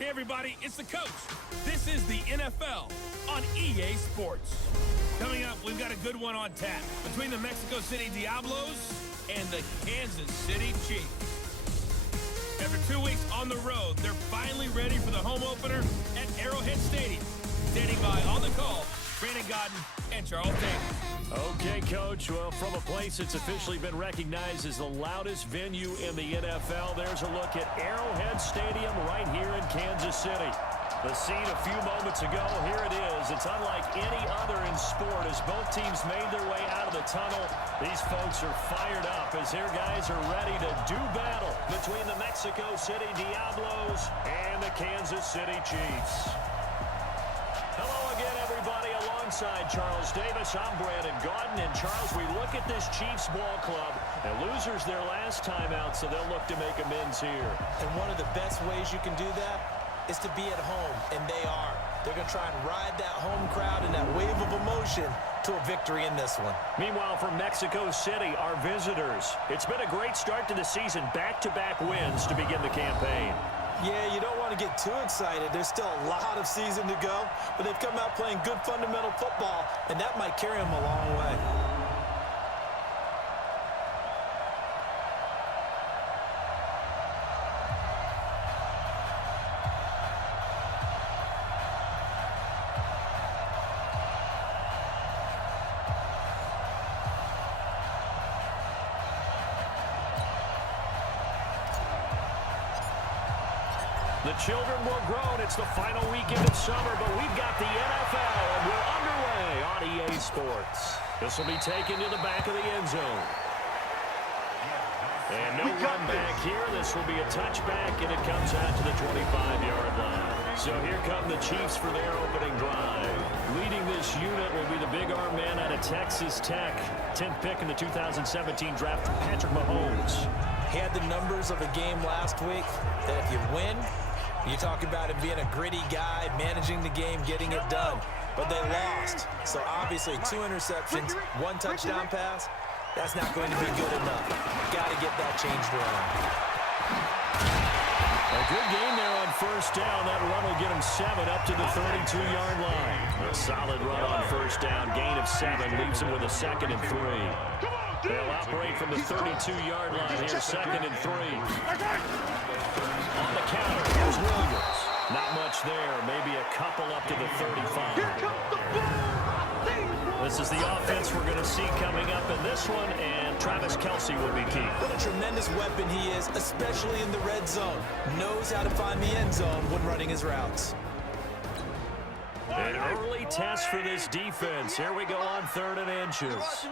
Hey everybody, it's the coach. This is the NFL on EA Sports. Coming up, we've got a good one on tap between the Mexico City Diablos and the Kansas City Chiefs. After 2 weeks on the road, they're finally ready for the home opener at Arrowhead Stadium. Standing by on the call, Brandon Godden and Charles Davis. Okay, Coach. Well, from a place that's officially been recognized as the loudest venue in the NFL, there's a look at Arrowhead Stadium right here in Kansas City. The scene a few moments ago, here it is. It's unlike any other in sport as both teams made their way out of the tunnel. These folks are fired up as their guys are ready to do battle between the Mexico City Diablos and the Kansas City Chiefs. Hello again, everybody. Alongside Charles Davis, I'm Brandon Godden. And Charles, we look at this Chiefs ball club, and losers their last time out, so they'll look to make amends here. And one of the best ways you can do that is to be at home, and they are. They're going to try and ride that home crowd and that wave of emotion to a victory in this one. Meanwhile, from Mexico City, our visitors. It's been a great start to the season, back-to-back wins to begin the campaign. Yeah, you don't want to get too excited. There's still a lot of season to go, but they've come out playing good fundamental football, and that might carry them a long way. The children will grow. It's the final weekend of summer, but we've got the NFL, and we're underway on EA Sports. This will be taken to the back of the end zone. And no run back here. This will be a touchback, and it comes out to the 25-yard line. So here come the Chiefs for their opening drive. Leading this unit will be the big arm man out of Texas Tech. 10th pick in the 2017 draft, Patrick Mahomes. He had the numbers of a game last week that if you win, you talk about him being a gritty guy, managing the game, getting it done. But they lost. So obviously 2 interceptions, 1 touchdown pass, that's not going to be good enough. Got to get that changed around. A good game there on first down. That run will get him 7 up to the 32-yard line. A solid run on first down. Gain of 7 leaves him with a 2nd and 3. They'll operate from the 32-yard line here, 2nd and 3. On the counter, here's Williams. Not much there, maybe a couple up to the 35. This is the offense we're going to see coming up in this one, and Travis Kelce will be key. What a tremendous weapon he is, especially in the red zone. Knows how to find the end zone when running his routes. An early test for this defense. Here we go on 3rd and inches.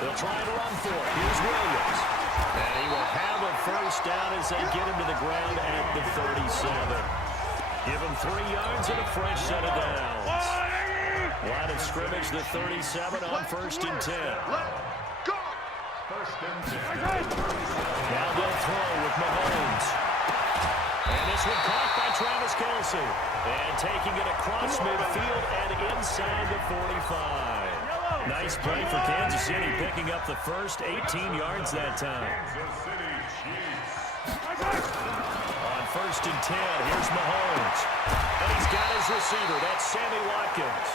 They'll try to run for it. Here's Williams. And he will have a first down as they get him to the ground at the 37. Give him 3 yards and a fresh set of downs. Line of scrimmage, the 37 on 1st and 10. Now they'll throw with Mahomes. And this one caught by Travis Kelce. And taking it across midfield and inside the 45. Nice play for Kansas City, picking up the first 18 yards that time. On 1st and 10, here's Mahomes. And he's got his receiver. That's Sammy Watkins.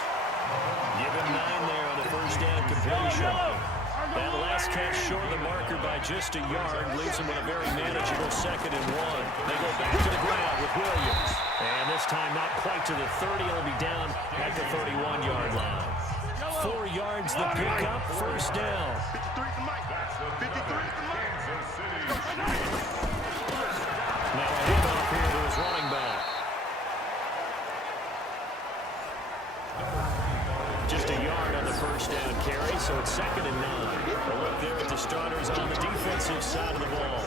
Give him 9 there on the first down completion. That last catch short of the marker by just a yard leaves him with a very manageable 2nd and 1. They go back to the ground with Williams. And this time not quite to the 30. He'll be down at the 31-yard line. 4 yards the pickup, first down. Now a handoff here to his running back. Just a yard on the first down carry, so it's 2nd and 9. A look there at the starters on the defensive side of the ball.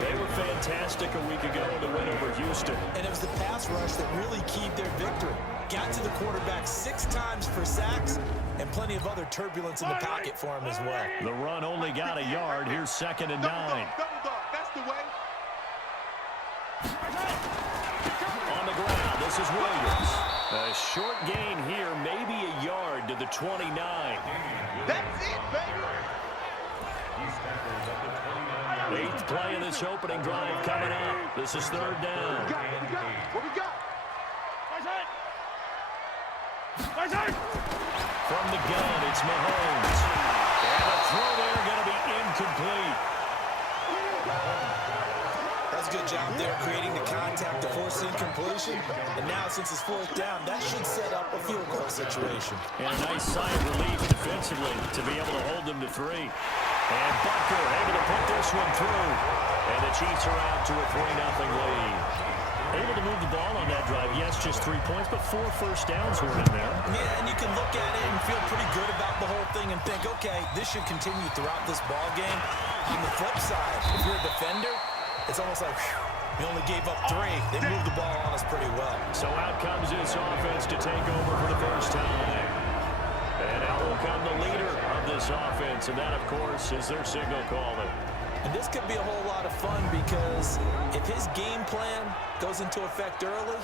They were fantastic a week ago in the win over Houston. And it was the pass rush that really keyed their victory. Got to the quarterback 6 times for sacks and plenty of other turbulence in the pocket for him as well. The run only got a yard. Here's 2nd and 9. That's the way. On the ground, this is Williams. A short gain here, maybe a yard to the 29. That's it, baby. Eighth play of this opening drive coming up. This is third down. What we got? From the gun, it's Mahomes. And the throw there going to be incomplete. That's a good job there, creating the contact to force incompletion. And now, since it's fourth down, that should set up a field goal situation. And a nice sigh of relief defensively to be able to hold them to 3. And Butker able to put this one through. And the Chiefs are out to a 3-0 lead. Able to move the ball on that drive. Yes, just 3 points, but 4 first downs were in there. Yeah, and you can look at it and feel pretty good about the whole thing and think, okay, this should continue throughout this ball game. On the flip side, if you're a defender, it's almost like, whew, we only gave up 3. They moved the ball on us pretty well. So out comes this offense to take over for the first time. And out will come the leader of this offense, and that, of course, is their signal caller. And this could be a whole lot of fun because if his game plan goes into effect early,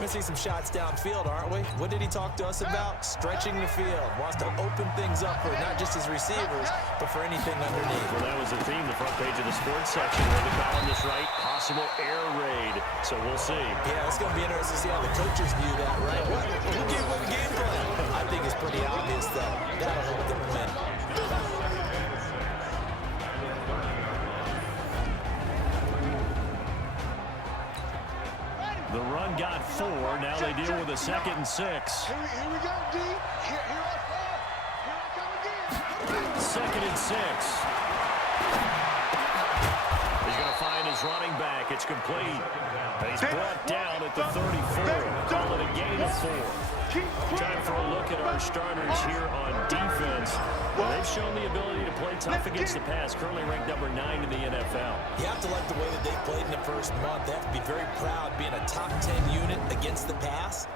we're going to see some shots downfield, aren't we? What did he talk to us about? Stretching the field. Wants to open things up for not just his receivers, but for anything underneath. Well, that was the theme, the front page of the sports section, where the columnist right, possible air raid. So we'll see. Yeah, it's going to be interesting to see how the coaches view that, right? Who gave away the game plan? I think it's pretty obvious that that'll help them win. The run got 4. Now they deal with a 2nd and 6. Here we go, D. Here I fall. Here I come again. 2nd and 6. He's going to find his running back. It's complete. He's brought down at the 34. Call it a gain of 4. Time for a look at our starters here on defense. Well, they've shown the ability to play tough against the pass, currently ranked number 9 in the NFL. You have to like the way that they played in the first month. They have to be very proud being a top 10 unit against the pass.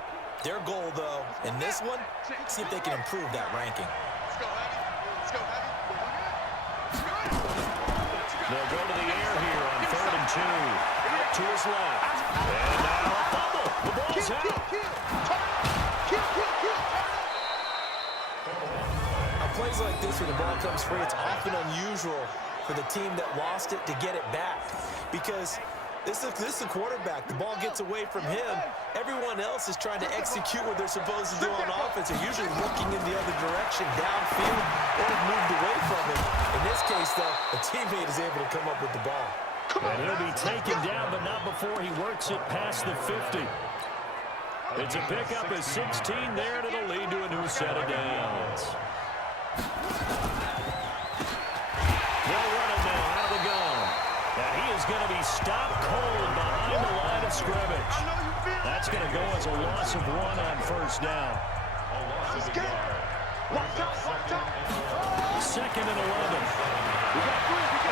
Their goal, though, in this one, see if they can improve that ranking. Let's go, Heavy. Let's go, Heavy. They'll go to the air here on 3rd and 2. Out to his left. And now a fumble. The ball's out. Plays like this where the ball comes free, it's often unusual for the team that lost it to get it back because this is a quarterback. The ball gets away from him. Everyone else is trying to execute what they're supposed to do on offense. They're usually looking in the other direction, downfield, or moved away from him. In this case, though, a teammate is able to come up with the ball. And he'll be taken down, but not before he works it past the 50. It's a pickup of 16 there, and it'll lead to a new set of downs. They'll run it now out of the gun. And he is going to be stopped cold behind the line of scrimmage. That's going to go as a loss of 1 on first down. 2nd and 11.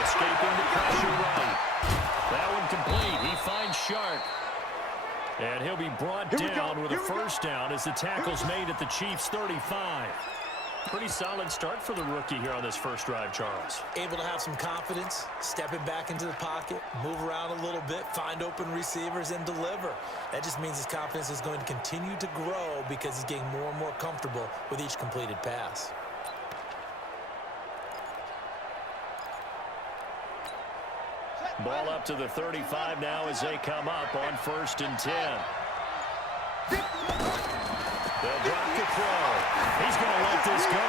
Escaping the pressure right. That one complete. He finds Shark. And he'll be brought down with a first down as the tackle's made at the Chiefs' 35. Pretty solid start for the rookie here on this first drive, Charles. Able to have some confidence, stepping back into the pocket, move around a little bit, find open receivers, and deliver. That just means his confidence is going to continue to grow because he's getting more and more comfortable with each completed pass. Ball up to the 35 now as they come up on 1st and 10. They'll drop the throw. He's going to let this go.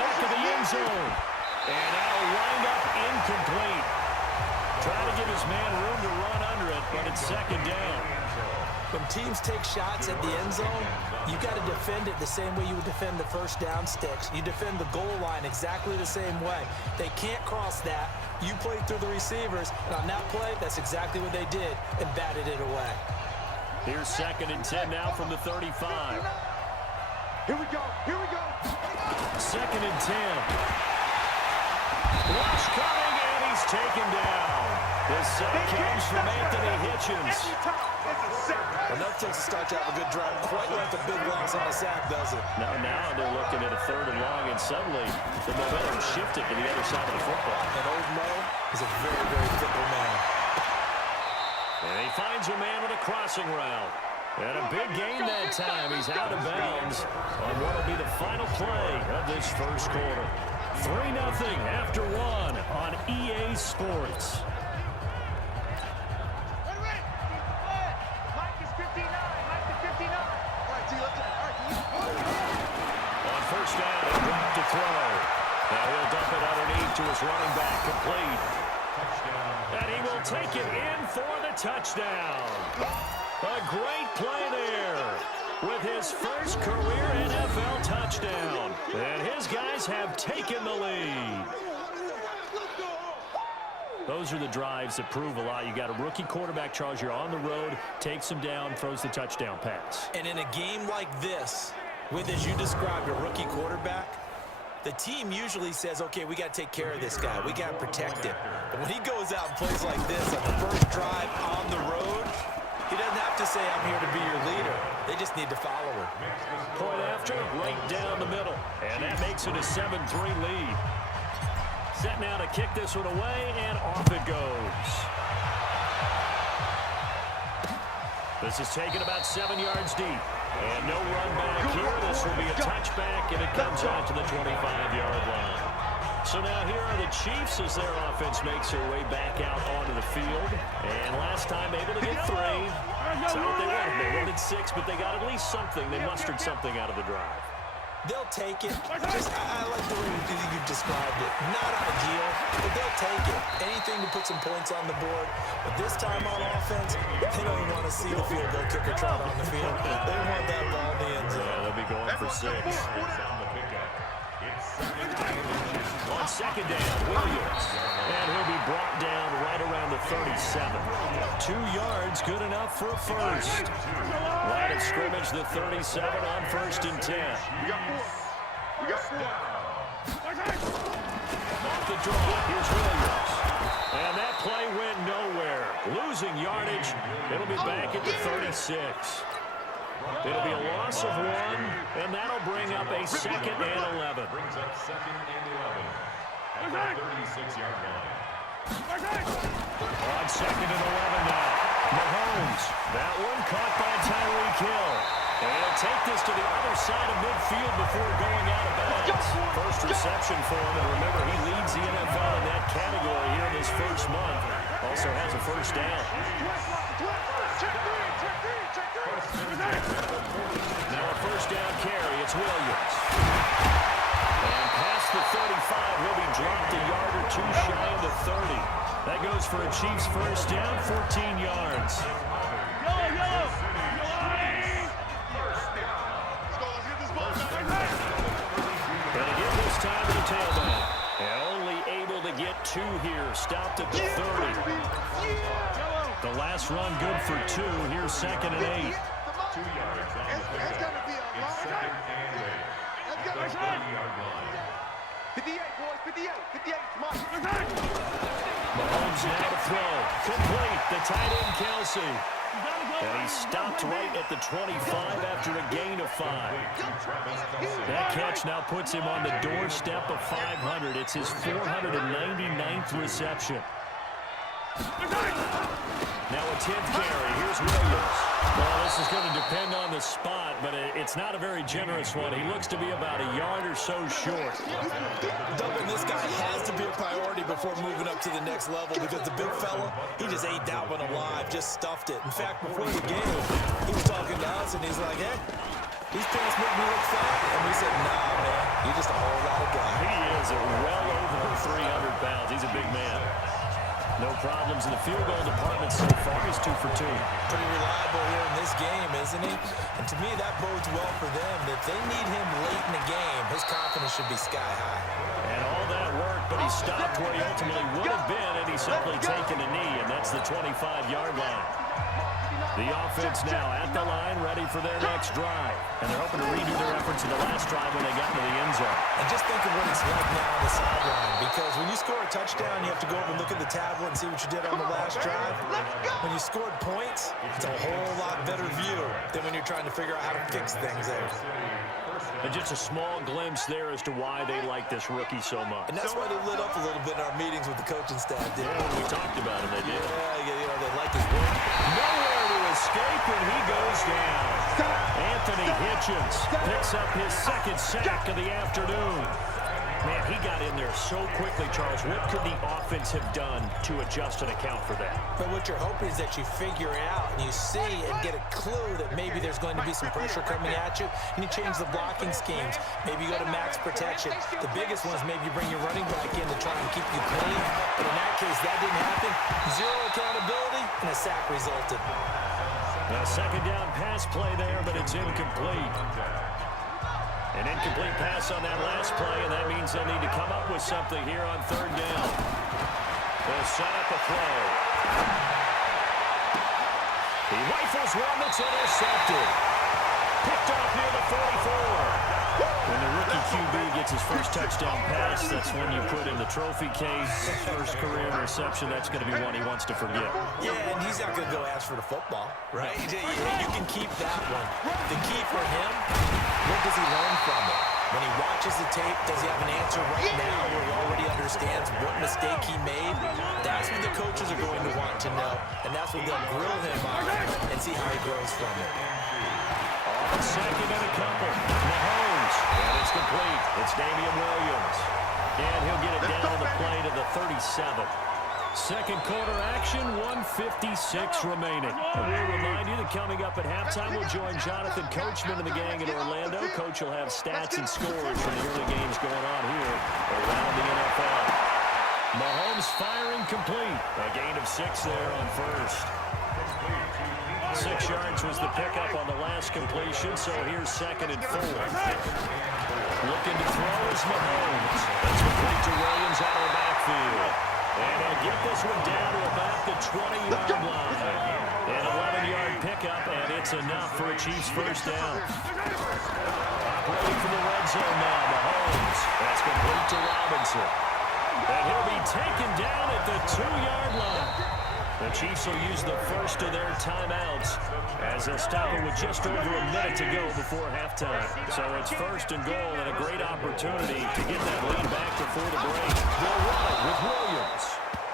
Back to the end zone. And that'll wind up incomplete. Trying to give his man room to run under it, but it's 2nd down. When teams take shots at the end zone, you've got to defend it the same way you would defend the first down sticks. You defend the goal line exactly the same way. They can't cross that. You played through the receivers, and on that play, that's exactly what they did and batted it away. Here's 2nd and 10 now from the 35. Here we go. Here we go. 2nd and 10. Rush coming, and he's taken down. The sack comes from Anthony Hitchens. Enough takes to start to have a good drive. Quite like the big loss on a sack, does it? Now they're looking at a 3rd and long, and suddenly the momentum shifted to the other side of the football. And old Mo is a very, very fickle man. And he finds a man with a crossing route. And a big gain that time. He's out of bounds on what will be the final play of this first quarter. 3-0 after one on EA Sports. On first down, he'll drop to throw. Now he'll dump it underneath to his running back, complete. And he will take it in for the touchdown. A great play there with his first career NFL touchdown. And his guys have taken the lead. Those are the drives that prove a lot. You got a rookie quarterback, Charles. You're on the road, takes him down, throws the touchdown pass. And in a game like this, with, as you described, a rookie quarterback, the team usually says, okay, we got to take care of this guy. We got to protect him. But when he goes out and plays like this on the first drive on the road, he doesn't have to say, I'm here to be your leader. They just need to follow him. Point after, right down the middle. And that makes it a 7-3 lead. Set now to kick this one away, and off it goes. This is taken about 7 yards deep. And no run back here. This will be a touchback, and it comes out to the 25-yard line. So now here are the Chiefs as their offense makes their way back out onto the field. And last time able to get 3. That's not what they wanted. They wanted 6, but they got at least something. They mustered something out of the drive. They'll take it. I like the way you described it. Not ideal, but they'll take it. Anything to put some points on the board. But this time on offense, they don't want to see the field goal kicker trot on the field. They want that ball in the end zone. Yeah, they'll be going for 6. On second down, Williams. And he'll be brought down right around the 37. 2 yards, good enough for a first. Line of scrimmage, the 37 on 1st and 10. Off the draw, here's Williams. And that play went nowhere. Losing yardage, it'll be back at the 36. It'll be a loss of 1, and that'll bring up a 2nd and 11. Brings up 2nd and 11 at the 36-yard line. On 2nd and 11 now. Mahomes. That one caught by Tyreek Hill. And he'll take this to the other side of midfield before going out of bounds. First reception for him, and remember, he leads the NFL in that category here in his first month. Also has a first down. Now a first down carry. It's Williams. And past the 35, he'll be dropped a yard or 2 shy of the 30. That goes for a Chiefs first down, 14 yards. And again this time to the tailback. And only able to get 2 here. Stopped at the 30. The last run good for 2. Here's 2nd and 8. 2 yards on the pickup. It's 2nd and 8. The 30-yard line. 58, boys, 58, 58, come on. Mahomes now to throw. Complete. The tight end, Kelsey. And he stopped right at the 25 after a gain of 5. That catch now puts him on the doorstep of 500. It's his 499th reception. Now a 10th carry. Here's Williams. Well, this is going to depend on the spot, but it's not a very generous one. He looks to be about a yard or so short. Dumping this guy has to be a priority before moving up to the next level because the big fella, he just ate that one alive, just stuffed it. In fact, before the game, he was talking to us, and he's like, hey, these pants make me look fat. And we said, nah, man, you're just a whole lot of guy. He is well over 300 pounds. He's a big man. No problems in the field goal department so far. He's 2 for 2. Pretty reliable here in this game, isn't he? And to me, that bodes well for them. If they need him late in the game, his confidence should be sky high. And all that work, but he stopped where he ultimately would have been, and he's simply taken a knee, and that's the 25-yard line. The offense now at the line, ready for their next drive. And they're hoping to redo their efforts in the last drive when they got into the end zone. And just think of what it's like now on the sideline, because when you score a touchdown, you have to go over and look at the tablet and see what you did on the last drive. When you scored points, it's a whole lot better view than when you're trying to figure out how to fix things there. And just a small glimpse there as to why they like this rookie so much. And that's why they lit up a little bit in our meetings with the coaching staff, did Yeah, when we talked about him, they did. Yeah, they like his work. Nowhere to escape, and he goes down. Anthony Hitchens picks up his 2nd sack of the afternoon. Man, he got in there so quickly, Charles. What could the offense have done to adjust and account for that? But what you're hoping is that you figure it out and you see and get a clue that maybe there's going to be some pressure coming at you, and you change the blocking schemes. Maybe you go to max protection. The biggest one is maybe you bring your running back in to try and keep you clean. But in that case, that didn't happen. Zero accountability, and a sack resulted. A second down pass play there, but it's incomplete. An incomplete pass on that last play, and that means they'll need to come up with something here on third down. They'll set up a throw. He rifles one that's intercepted. Picked off near the 44. When the rookie QB gets his first touchdown pass, that's when you put in the trophy case. First career reception, that's going to be one he wants to forget. Yeah, and he's not going to go ask for the football, right? You can keep that one. The key for him, what does he learn from it? When he watches the tape, does he have an answer right now where he already understands what mistake he made? That's what the coaches are going to want to know, and that's what they'll grill him on and see how he grows from it. Second and a couple. Mahomes. And it's complete. It's Damian Williams. And he'll get it down on the play to the 37. Second quarter action, 1:56 remaining. And we'll remind you that coming up at halftime, we'll join Jonathan Coachman and the gang in Orlando. Coach will have stats and scores from the early games going on here around the NFL. Mahomes firing complete. A gain of 6 there on first. 6 yards was the pickup on the last completion, so here's second and 4. Looking to throw is Mahomes. That's complete to Williams out of the backfield. And he'll get this one down to about the 20-yard line. An 11-yard pickup, and it's enough for a Chiefs first down. Operating from the red zone now, Mahomes. That's complete to Robinson. And he'll be taken down at the 2-yard line. The Chiefs will use the first of their timeouts as they'll stop it with just over a minute to go before halftime. So it's first and goal and a great opportunity to get that lead back before the break. They'll run it with Williams.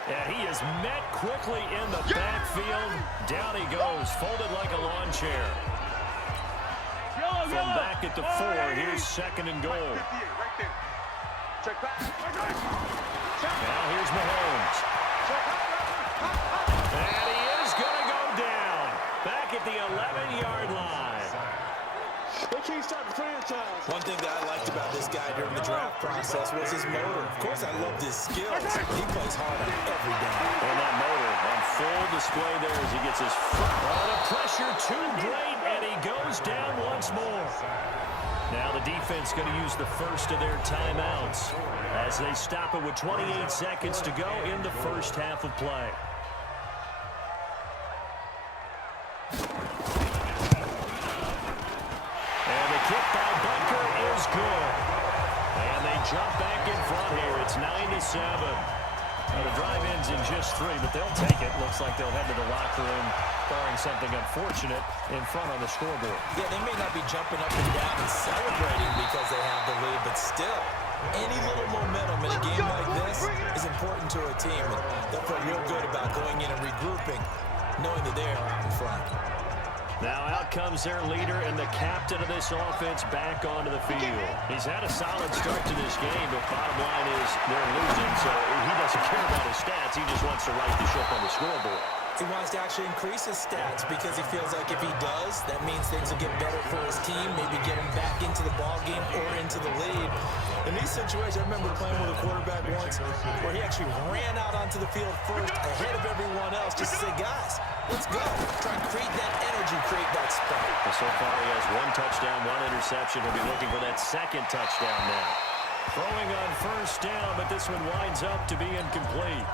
And he is met quickly in the backfield. Down he goes, folded like a lawn chair. From back at the 4, here's second and goal. Now here's Mahomes. And he is going to go down. Back at the 11-yard line. One thing that I liked about this guy during the draft process was his motor. Of course, I loved his skills. He plays hard on every down. And that motor on full display there as he gets his foot. Oh, the pressure too great, and he goes down once more. Now the defense going to use the first of their timeouts as they stop it with 28 seconds to go in the first half of play. And the kick by Bunker is good. And they jump back in front here. It's 9-7. Now the drive ends in just 3, but they'll take it. Looks like they'll head to the locker room, barring something unfortunate in front on the scoreboard. Yeah, they may not be jumping up and down and celebrating because they have the lead, but still, any little momentum in a game like this is important to a team. And they'll feel real good about going in and regrouping, knowing that they are out in front. Now out comes their leader and the captain of this offense back onto the field. He's had a solid start to this game, but bottom line is they're losing, so he doesn't care about his stats. He just wants to right the ship on the scoreboard. He wants to actually increase his stats because he feels like if he does, that means things will get better for his team, maybe get him back into the ball game or into the lead. In these situations, I remember playing with a quarterback once where he actually ran out onto the field first ahead of everyone else just to say, guys, let's go. Try and create that energy, create that spark. So far he has 1 touchdown, 1 interception. He'll be looking for that second touchdown now. Throwing on first down, but this one winds up to be incomplete.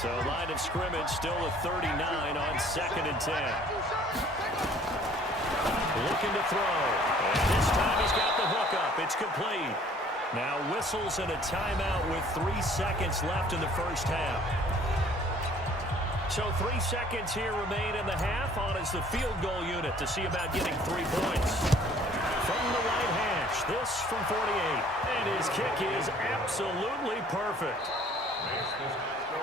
So line of scrimmage still a 39 on 2nd and 10. Looking to throw. And this time he's got the hook up. It's complete. Now whistles and a timeout with 3 seconds left in the first half. So 3 seconds here remain in the half. On is the field goal unit to see about getting 3 points. From the right hash, this from 48. And his kick is absolutely perfect.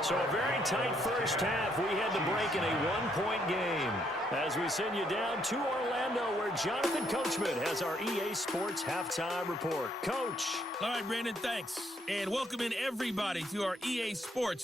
So a very tight first half. We had to break in a one-point game. As we send you down to Orlando, where Jonathan Coachman has our EA Sports Halftime Report. Coach. All right, Brandon, thanks. And welcome in everybody to our EA Sports